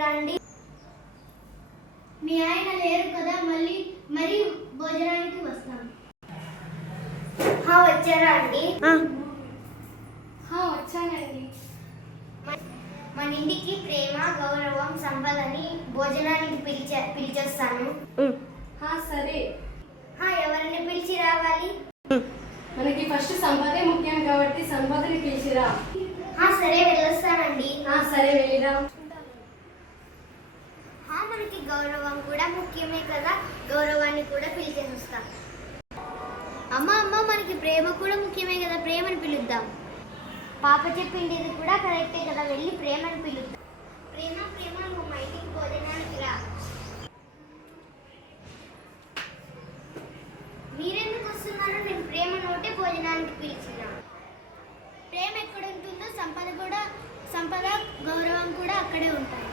రండి. మీ ఆయన లేరు కదా, మరి భోజనానికి వస్తాం. వచ్చారా అండి? వచ్చానండి. మన ఇంటికి ప్రేమ, గౌరవం, సంపదని భోజనానికి పిలిచొస్తాను. సరే. ఎవరిని పిలిచి రావాలి? మనకి ఫస్ట్ సంపదే ముఖ్యం కాబట్టి సంపదని పిలిచిరా. సరే, వెళ్ళొస్తానండి. సరే, వెళ్ళిరా. మనకి గౌరవం కూడా ముఖ్యమే కదా, గౌరవాన్ని కూడా పిలిచేస్తాం. అమ్మ మనకి ప్రేమ కూడా ముఖ్యమే కదా, ప్రేమను పిలుద్దాం. పాప చెప్పింది ఇది కూడా కరెక్టే కదా, వెళ్ళి ప్రేమను పిలుద్దాం. ప్రేమ నువ్వు మా ఇంటికి భోజనానికి రా. మీరెందుకు వస్తున్నారు? నేను ప్రేమ నోటే భోజనానికి పిలిచిన. ప్రేమ ఎక్కడ ఉంటుందో సంపద, గౌరవం కూడా అక్కడే ఉంటాయి.